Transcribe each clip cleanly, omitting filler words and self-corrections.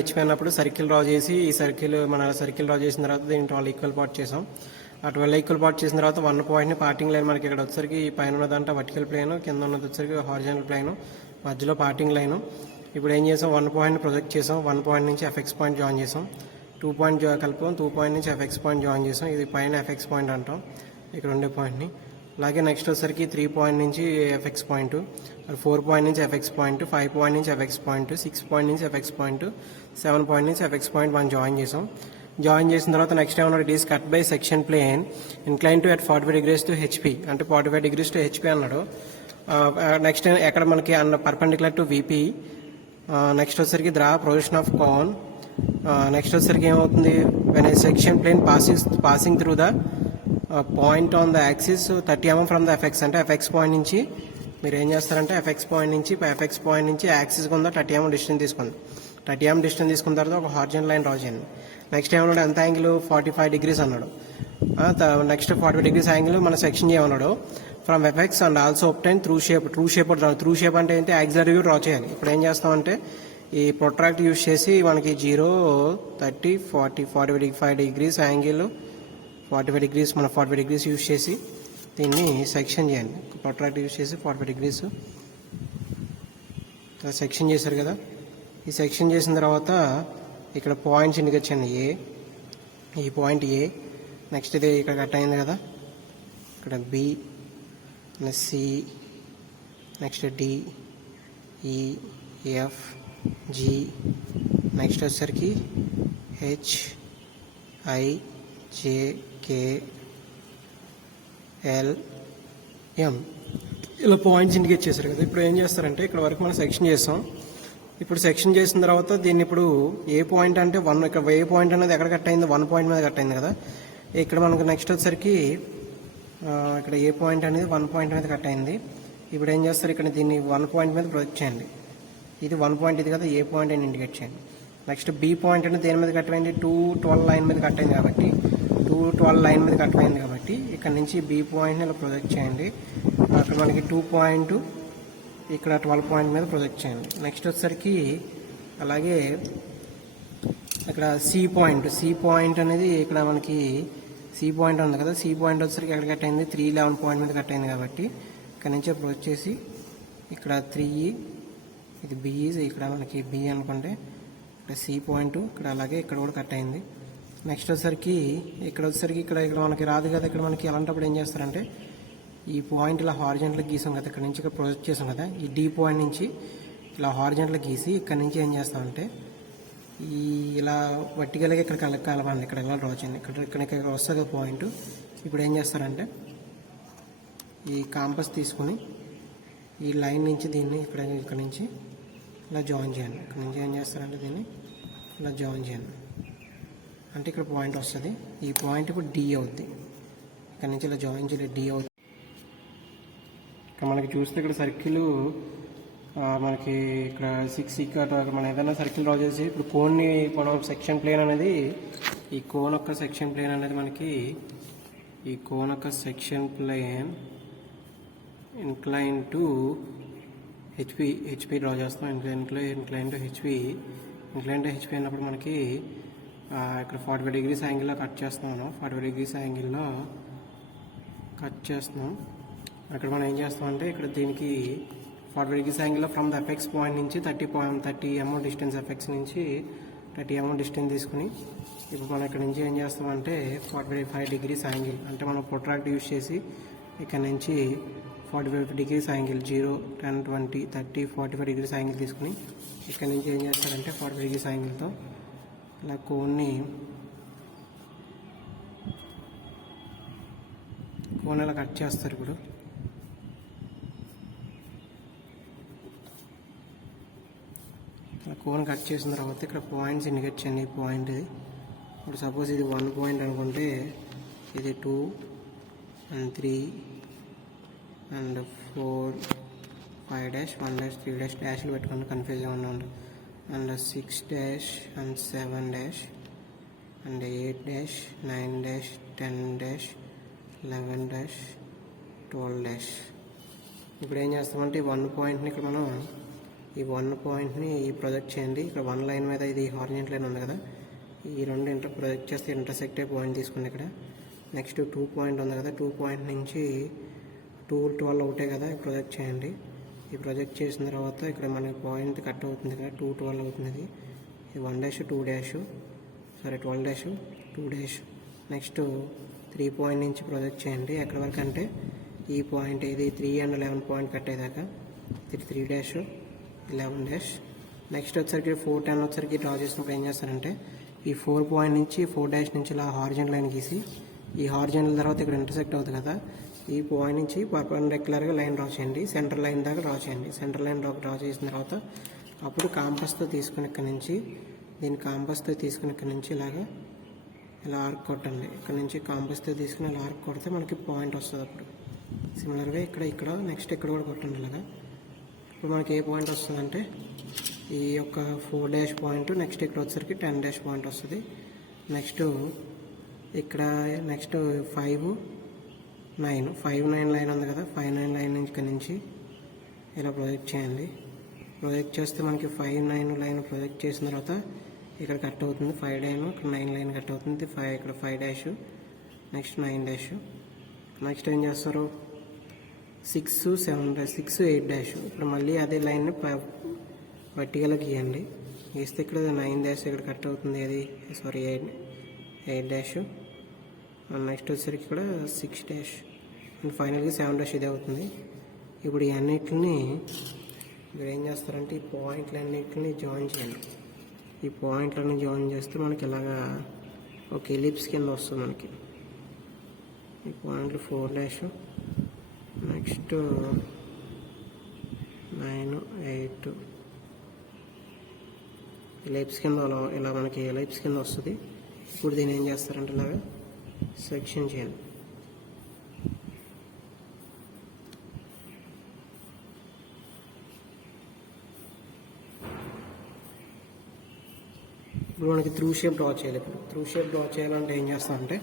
HP అన్నప్పుడు circle draw చేసి ఈ సర్కిల్ డ్రా చేసిన తర్వాత దీన్ని 12 ఈక్వల్ పార్ట్ చేసాం. ఆ 12 ఈక్వల్ పార్ట్ చేసిన తర్వాత 1 పాయింట్ని పార్టింగ్ లైన్ మనకి ఇక్కడ వచ్చేసరికి ఈ పైన ఉన్నదంటే వర్టికల్ ప్లేన్, కింద ఉన్నది వచ్చేసరికి హారిజాంటల్ ప్లేన్, మధ్యలో పార్టింగ్ లైన్. ఇప్పుడు ఏం చేసాం, 1 పాయింట్ని ప్రొజెక్ట్ చేసాం. 1 పాయింట్ నుంచి ఎఫ్ఎక్స్ పాయింట్ జాయిన్ చేసాం. 2 పాయింట్ కలుపుతాం. 2 పాయింట్ నుంచి ఎఫ్ఎక్స్ పాయింట్ జాయిన్ చేసాం. ఇది పైన ఎఫ్ఎక్స్ పాయింట్ అంటాం ఇక్కడ ఉండే పాయింట్ని. అలాగే నెక్స్ట్ వచ్చేసరికి 3 పాయింట్ నుంచి ఎఫ్ఎక్స్ పాయింట్, 4 పాయింట్ నుంచి ఎఫ్ఎక్స్ పాయింట్, 5 పాయింట్ నుంచి ఎఫ్ఎక్స్ పాయింట్, 6 పాయింట్ నుంచి ఎఫ్ఎక్స్ పాయింట్, 7 పాయింట్ నుంచి ఎఫ్ఎక్స్ పాయింట్ మనం జాయిన్ చేసాం. జాయిన్ చేసిన తర్వాత నెక్స్ట్ ఏమన్నాడు, it is cut by section plane incline to at 45 degrees to HP, అంటే 45 degrees టు హెచ్పి అన్నాడు. నెక్స్ట్ ఎక్కడ మనకి అన్న పర్పెండిక్యులర్ టు విపి. నెక్స్ట్ వచ్చేసరికి draw projection of cone. Next వచ్చేసరికి ఏమవుతుంది, when a section plane passing through the point on the axis 30 mm from the FX, అంటే FX point నుంచి మీరు ఏం చేస్తారంటే ఎఫ్ఎక్స్ పాయింట్ నుంచి యాక్సిస్ ఉందా 30 mm డిస్టెన్స్ తీసుకోండి. 30 mm డిస్టెన్స్ తీసుకున్న తర్వాత ఒక హారిజాంటల్ లైన్ డ్రా చేయండి. నెక్స్ట్ ఏమన్నాడు, ఎంత యాంగిల్ 45 degrees అన్నాడు. నెక్స్ట్ 45 degrees యాంగిల్ మన సెక్షన్ చేయమన్నాడు. From apex and also obtain true shape అంటే ఏంటి, యాక్సిలరీ వ్యూ డ్రా చేయాలి. ఇప్పుడు ఏం చేస్తామంటే ఈ ప్రొట్రాక్ట్ యూజ్ చేసి మనకి 0, 30, 40, 45 degrees యాంగిల్ 45 degrees మన 45 degrees యూజ్ చేసి దీన్ని సెక్షన్ చేయండి. ప్రొట్రాక్ట్ యూజ్ చేసి 45 degrees సెక్షన్ చేశారు కదా. ఈ సెక్షన్ చేసిన తర్వాత ఇక్కడ పాయింట్స్ ఇండికేట్ చేయండి. ఈ పాయింట్ ఏ, నెక్స్ట్ ఇది ఇక్కడ కట్ అయింది కదా, ఇక్కడ B, C, next D, E, F, G, next వచ్చేసరికి H, I, J, K, L, M, ఇలా పాయింట్స్ ఇండికేట్ చేశారు కదా. ఇప్పుడు ఏం చేస్తారంటే ఇక్కడ వరకు మనం సెక్షన్ చేస్తాం. ఇప్పుడు సెక్షన్ చేసిన తర్వాత దీన్ని ఇప్పుడు ఏ పాయింట్ అంటే 1, ఇక్కడ ఏ పాయింట్ అనేది ఎక్కడ కట్ అయింది, 1 పాయింట్ మీద కట్ అయింది కదా. ఇక్కడ మనకు నెక్స్ట్ వచ్చేసరికి ఇక్కడ ఏ పాయింట్ అనేది 1 పాయింట్ మీద కట్ అయింది. ఇప్పుడు ఏం చేస్తారు, ఇక్కడ దీన్ని 1 పాయింట్ మీద ప్రొజెక్ట్ చేయండి. ఇది 1 పాయింట్ ఇది కదా, ఏ పాయింట్ అని ఇండికేట్ చేయండి. నెక్స్ట్ బి పాయింట్ అనేది దేని మీద కట్ అయింది, 212 లైన్ మీద కట్ అయింది కాబట్టి 212 లైన్ మీద కట్ అయింది కాబట్టి ఇక్కడ నుంచి బి పాయింట్ని ఇలా ప్రొజెక్ట్ చేయండి. అక్కడ మనకి 2 పాయింట్, ఇక్కడ 12 పాయింట్ మీద ప్రొజెక్ట్ చేయండి. నెక్స్ట్ వచ్చేసరికి అలాగే ఇక్కడ సి పాయింట్ అనేది ఇక్కడ మనకి సి పాయింట్ ఉంది కదా, సి పాయింట్ వచ్చేసరికి ఎక్కడ కట్ అయింది, 311 పాయింట్ మీద కట్ అయింది కాబట్టి ఇక్కడ నుంచి ప్రొజెక్ట్ చేసి ఇక్కడ 3, ఇది బి, ఇక్కడ మనకి బి అనుకుంటే ఇక్కడ సి పాయింట్, ఇక్కడ అలాగే ఇక్కడ కూడా కట్ అయింది. నెక్స్ట్ వచ్చేసరికి ఇక్కడ మనకి రాదు కదా, ఇక్కడ మనకి అలాంటప్పుడు ఏం చేస్తారంటే ఈ పాయింట్ ఇలా హారిజాంటల్ గీసాం కదా, ఇక్కడ నుంచి ఇక్కడ ప్రొజెక్ట్ చేసాం కదా, ఈ డి పాయింట్ నుంచి ఇలా హారిజాంటల్ గీసి ఇక్కడ నుంచి ఏం చేస్తామంటే ఇలా వర్టికల్గా ఇక్కడ కలపాలి. ఇక్కడ ఎలా డ్రా చేయండి, ఇక్కడ వస్తుంది కదా పాయింట్. ఇప్పుడు ఏం చేస్తారంటే ఈ కాంపస్ తీసుకుని ఈ లైన్ నుంచి దీన్ని ఇక్కడ నుంచి ఇలా జాయిన్ చేయండి. ఇక్కడ నుంచి ఏం చేస్తారంటే దీన్ని ఇలా జాయిన్ చేయండి, అంటే ఇక్కడ పాయింట్ వస్తుంది. ఈ పాయింట్ ఇప్పుడు డి అవుద్ది. ఇక్కడ నుంచి ఇలా జాయిన్ చేయాలి, డి అవుతుంది. ఇక్కడ మనకి చూస్తే ఇక్కడ సర్కిల్ మనకి ఇక్కడ 6 ఇక్కడ మనం ఏదైనా సర్కిల్ డ్రా చేసి ఇప్పుడు కోన్ని మనం సెక్షన్ ప్లేన్ అనేది ఈ కోన్ యొక్క సెక్షన్ ప్లేన్ అనేది మనకి ఈ కోన్ యొక్క section plane incline to HP draw చేస్తాం. ఇన్క్లైన్ టు హెచ్పి అన్నప్పుడు మనకి ఇక్కడ 45 degrees యాంగిల్లో కట్ చేస్తున్నాను. 45 degrees యాంగిల్లో కట్ చేస్తున్నాం. అక్కడ మనం ఏం చేస్తామంటే ఇక్కడ దీనికి 45 degrees యాంగిల్లో ఫ్రమ్ ద ఎఫెక్స్ పాయింట్ నుంచి 30 mm డిస్టెన్స్, ఎఫెక్స్ నుంచి 30 mm డిస్టెన్స్ తీసుకుని ఇప్పుడు మనం ఇక్కడ నుంచి ఏం చేస్తామంటే 45 degrees యాంగిల్, అంటే మనం ప్రొట్రాక్ట్ యూజ్ చేసి ఇక్కడ నుంచి 45 degrees యాంగిల్ 0, 10, 20, 30, 45 degrees యాంగిల్ తీసుకుని ఇక్కడ నుంచి ఏం చేస్తారంటే 45 degrees యాంగిల్తో ఇలా కోన్ ఇలా కట్ చేస్తారు. ఇప్పుడు కోన్ కట్ చేసిన తర్వాత ఇక్కడ పాయింట్స్ ఇండికేట్ చేయండి. ఈ పాయింట్ ఇది ఇప్పుడు సపోజ్ ఇది 1 పాయింట్ అనుకుంటే ఇది 2 and 3 and 4, 5 1 3 డాష్లు పెట్టుకుంటే కన్ఫ్యూజ్ ఏమన్నా ఉంటుంది. And 6 and 7 and 8 9 10 11 12. ఇప్పుడు ఏం చేస్తామంటే 1 పాయింట్ని ఇక్కడ మనం ఈ 1 పాయింట్ని ఈ ప్రొజెక్ట్ చేయండి. ఇక్కడ 1 లైన్ మీద ఇది హారిజంటల్ లైన్ ఉంది కదా, ఈ రెండు ప్రొజెక్ట్ చేస్తే ఇంటర్సెక్ట్ అయ్యే పాయింట్ తీసుకోండి ఇక్కడ. నెక్స్ట్ 2 పాయింట్ ఉంది కదా, 2 పాయింట్ నుంచి 2, 12 ఒకటే కదా, ప్రొజెక్ట్ చేయండి. ఈ ప్రొజెక్ట్ చేసిన తర్వాత ఇక్కడ మనకి పాయింట్ కట్ అవుతుంది కదా, 2, 12 అవుతుంది. ఇది 1 dash 2 dash, sorry 12 dash 2 dash. Next 3 point నుంచి ప్రొజెక్ట్ చేయండి. ఎక్కడి వరకు అంటే ఈ పాయింట్, ఇది 3 and 11 పాయింట్ కట్ అయ్యేదాకా. ఇది 3 డాష్ 11 డాష్. నెక్స్ట్ వచ్చరికి 4, 10 వచ్చరికి డ్రా చేసినప్పుడు ఏం చేస్తారంటే ఈ 4 పాయింట్ నుంచి 4 డాష్ నుంచి ఇలా హారిజంటల్ లైన్ గీసి, ఈ హారిజంటల్ తర్వాత ఇక్కడ ఇంటర్సెక్ట్ అవుతుంది కదా, ఈ పాయింట్ నుంచి పర్పెండిక్యులర్గా లైన్ డ్రా చేయండి. సెంటర్ లైన్ దాకా డ్రా చేయండి. సెంటర్ లైన్ డ్రా చేసిన తర్వాత అప్పుడు కాంపస్తో తీసుకుని ఇక్కడ నుంచి, దీన్ని కాంపస్తో తీసుకుని ఇక్కడ నుంచి ఇలా ఆర్క్ కొట్టండి. ఇక్కడ నుంచి కాంపస్తో తీసుకుని ఇలా ఆర్క్ కొడితే మనకి పాయింట్ వస్తుంది. అప్పుడు సిమిలర్గా ఇక్కడ నెక్స్ట్ ఇక్కడ కూడా కొట్టండి ఇలాగా. ఇప్పుడు మనకి ఏ పాయింట్ వస్తుందంటే ఈ యొక్క 4 డాష్ పాయింట్, నెక్స్ట్ ఇక్కడ వచ్చేసరికి 10 డాష్ పాయింట్ వస్తుంది. నెక్స్ట్ ఇక్కడ నెక్స్ట్ 5, 9 లైన్ ఉంది కదా, 5, 9 లైన్ ఇక్కడ నుంచి ఇలా ప్రొజెక్ట్ చేయండి. ప్రొజెక్ట్ చేస్తే మనకి 5, 9 లైన్ ప్రొజెక్ట్ చేసిన తర్వాత ఇక్కడ కట్ అవుతుంది 5 లైన్, ఇక్కడ 9 లైన్ కట్ అవుతుంది. ఇక్కడ 5 డాష్, నెక్స్ట్ 9 డాష్. నెక్స్ట్ ఏం చేస్తారు 6, 7 డాష్, 6, 8 డాష్. ఇప్పుడు మళ్ళీ అదే లైన్ని వర్టికల్గా గీయండి. గీస్తే ఇక్కడ 9 డాష్ ఇక్కడ కట్ అవుతుంది, అది సారీ 8 డాష్. నెక్స్ట్ వచ్చేసరికి ఇక్కడ 6 డాష్ అండ్ ఫైనల్గా 7 డాష్ ఇది అవుతుంది. ఇప్పుడు ఈ అన్నిటిని మీరు ఏం చేస్తారంటే ఈ పాయింట్లన్నిటిని జాయిన్ చేయండి. ఈ పాయింట్లన్నీ జాయిన్ చేస్తే మనకి ఇలాగా ఒక ఎలిప్స్ కింద వస్తుంది మనకి. ఈ పాయింట్లు 4 డాష్, నెక్స్ట్ 9, 8 ఎలిప్స్ కింద ఇలా మనకి ఎలిప్స్ కింద వస్తుంది. ఇప్పుడు దీన్ని ఏం చేస్తారంటే ఇలాగా సెక్షన్ చేయండి. ఇప్పుడు మనకి త్రూ షేప్ డ్రా చేయాలి. ఇప్పుడు త్రూ షేప్ డ్రా చేయాలంటే ఏం చేస్తామంటే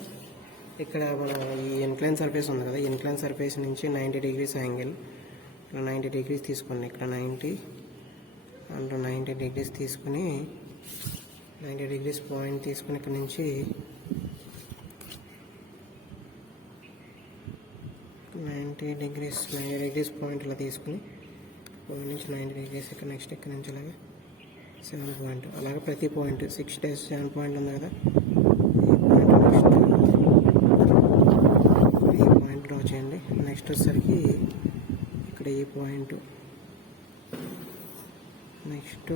ఇక్కడ మన ఈ ఇన్క్లైన్ సర్ఫేస్ ఉంది కదా, ఇన్క్లైన్ సర్ఫేస్ నుంచి 90 degrees యాంగిల్, ఇక్కడ 90 degrees తీసుకోండి. ఇక్కడ 90 అండ్ 90 degrees తీసుకుని 90 degrees పాయింట్ తీసుకుని ఇక్కడ నుంచి 90 degrees పాయింట్ ఇలా తీసుకుని పాయింట్ నుంచి 90 degrees ఇక్కడ నెక్స్ట్ ఇక్కడ నుంచి అలాగే 7 పాయింట్, అలాగే ప్రతి పాయింట్ 6 డాష్ 7 పాయింట్ ఉంది కదా, ఈ పాయింట్ డ్రా చేయండి. నెక్స్ట్ వచ్చేసరికి ఇక్కడ ఈ point, next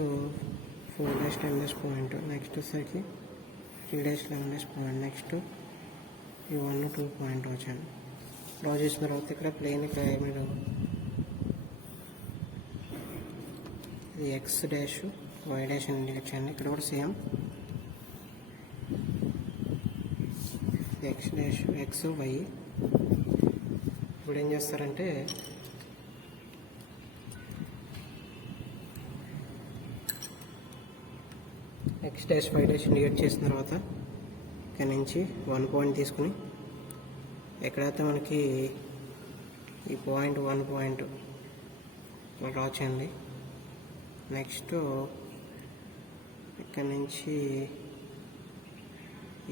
4 dash 10 dash point, next వచ్చేసరికి 3 డాష్ 11 డాష్ పాయింట్, నెక్స్ట్ ఈ 1, 2 పాయింట్ డ్రా చేయండి. డ్రా చేసిన తర్వాత ఇక్కడ ప్లేన్ ఇక్కడ మీరు ఇది ఎక్స్ డాష్ వై డాష్ అని ఇండికేట్ చేయండి. ఇక్కడ కూడా same X dash X Y. ఇప్పుడు ఏం చేస్తారంటే X dash Y dash indicate చేసిన తర్వాత ఇక్కడ నుంచి 1 పాయింట్ తీసుకుని ఎక్కడైతే మనకి ఈ పాయింట్ 1 పాయింట్ డ్రా చేయండి. నెక్స్ట్ ఇక్కడ నుంచి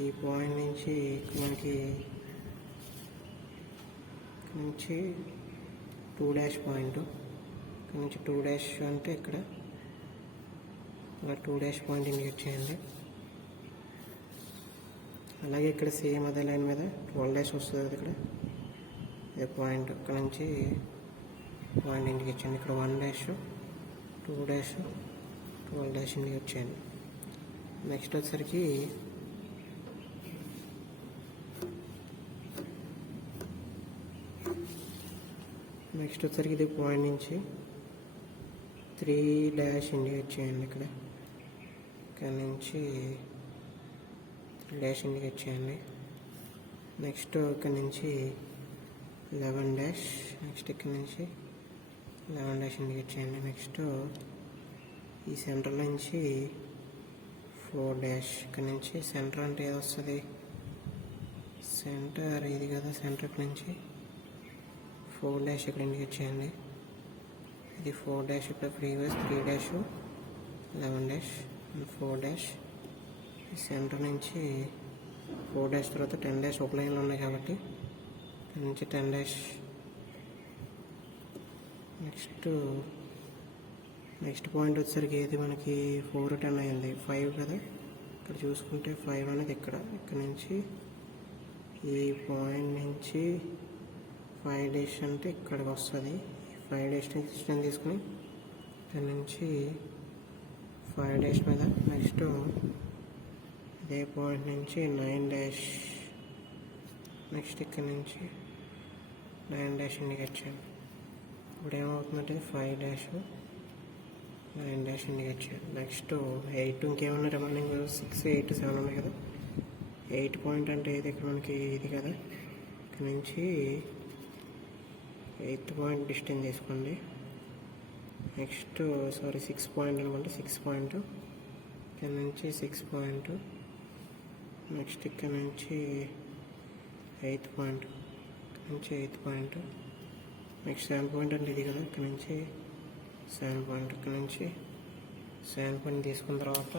ఈ పాయింట్ నుంచి మనకి 2 డాష్ పాయింట్, ఇక్కడ నుంచి 2 డాష్ అంటే ఇక్కడ 2 డాష్ పాయింట్ ఇండికేట్ చేయండి. అలాగే ఇక్కడ సేమ్ అదే లైన్ మీద 12 డాష్ వస్తుంది కదా, ఇక్కడ ఏ పాయింట్ ఇక్కడ నుంచి పాయింట్ ఇండికేట్ చేయండి. ఇక్కడ 1 డాష్ 2 డాష్ 12 డాష్ ఇండికేట్ చేయండి. నెక్స్ట్ వచ్చేసరికి ఇది పాయింట్ నుంచి 3 డాష్ ఇండికేట్ చేయండి. ఇక్కడ నుంచి 3 డాష్ ఇండికేట్ చేయండి. నెక్స్ట్ ఇక్కడ నుంచి 11 డాష్, నెక్స్ట్ ఇక్కడ నుంచి 11 డాష్ ఇండికేట్ చేయండి. నెక్స్ట్ ఈ సెంటర్ నుంచి 4 డాష్, ఇక్కడ నుంచి సెంటర్ అంటే ఏది వస్తుంది, సెంటర్ ఇది కదా, సెంటర్ ఇక్కడ నుంచి 4 డాష్ ఇక్కడ ఇండికేట్ చేయండి. ఇది 4 డాష్, ఇప్పుడు previous 3 dash 11 dash and 4 dash. ఈ సెంటర్ నుంచి 4 డాష్ తర్వాత 10 డాష్ ఒక లైన్లో ఉన్నాయి కాబట్టి ఇక్కడ నుంచి 10 డాష్. నెక్స్ట్ పాయింట్ వచ్చేసరికి ఏది మనకి 4 10 అయింది 5 కదా. ఇక్కడ చూసుకుంటే 5 అనేది ఇక్కడ నుంచి ఈ పాయింట్ నుంచి 5 డాష్ అంటే ఇక్కడికి వస్తుంది. 5 డాష్ డిస్టెన్స్ తీసుకుని ఇక్కడ నుంచి 5 డాష్ మీద నెక్స్ట్ ఇదే పాయింట్ నుంచి 9 డాష్, నెక్స్ట్ ఇక్కడ నుంచి 9 డాష్ ఇండికేట్ చేయండి. ఇప్పుడు ఏమవుతుందంటే 5 డాష్ 9 డాష్ ఇండికేట్ చేయండి. నెక్స్ట్ 8 ఇంకేమన్నా రిమైనింగ్ 6 8 7 ఉన్నాయి కదా. 8 పాయింట్ అంటే ఇది ఇక్కడ మనకి ఇది కదా. ఇక్కడ నుంచి 8th పాయింట్ డిస్టెన్స్ తీసుకోండి. నెక్స్ట్ 6 పాయింట్ అనుకుంటే 6 పాయింట్ ఇక్కడ నుంచి 6 పాయింట్. నెక్స్ట్ ఇక్కడ నుంచి 8th పాయింట్, ఇక్కడ నుంచి 8th పాయింట్. నెక్స్ట్ 7 పాయింట్ అంటే ఇది కదా. ఇక్కడ నుంచి 7 పాయింట్, ఇక్కడ నుంచి 7 పాయింట్ తీసుకున్న తర్వాత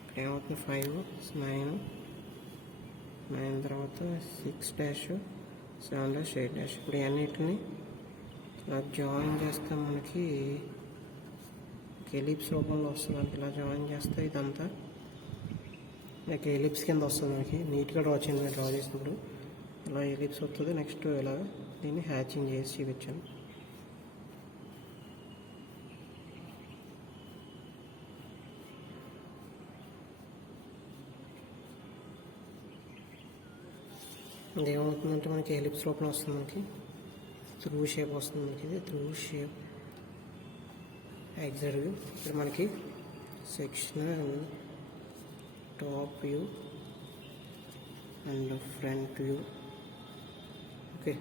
ఇక్కడ ఏమవుతుంది 5 9 తర్వాత 6 డాష్ 7 డాష్ 8 డాష్. ఇప్పుడు అన్నిటిని ఇలా జాయిన్ చేస్తే మనకి ఎలిప్స్ రూపంలో వస్తుంది. మనకి ఇలా జాయిన్ చేస్తే ఇదంతా లైక్ ఎలిప్స్ కింద వస్తుంది. మనకి నీట్గా డ్రా చేయండి. డ్రా చేసినప్పుడు ఇలా ఎలిప్స్ వస్తుంది. నెక్స్ట్ ఇలా దీన్ని హ్యాచింగ్ చేసి చూపించాను. ఇదేమవుతుందంటే మనకి ఎలిప్స్ రూపంలో వస్తుంది. మనకి త్రూ షేప్ వస్తుంది. మనకి ఇది త్రూ షేప్ ఎగ్జాక్ట్ వ్యూ. ఇప్పుడు మనకి sectional top view and front view. Okay.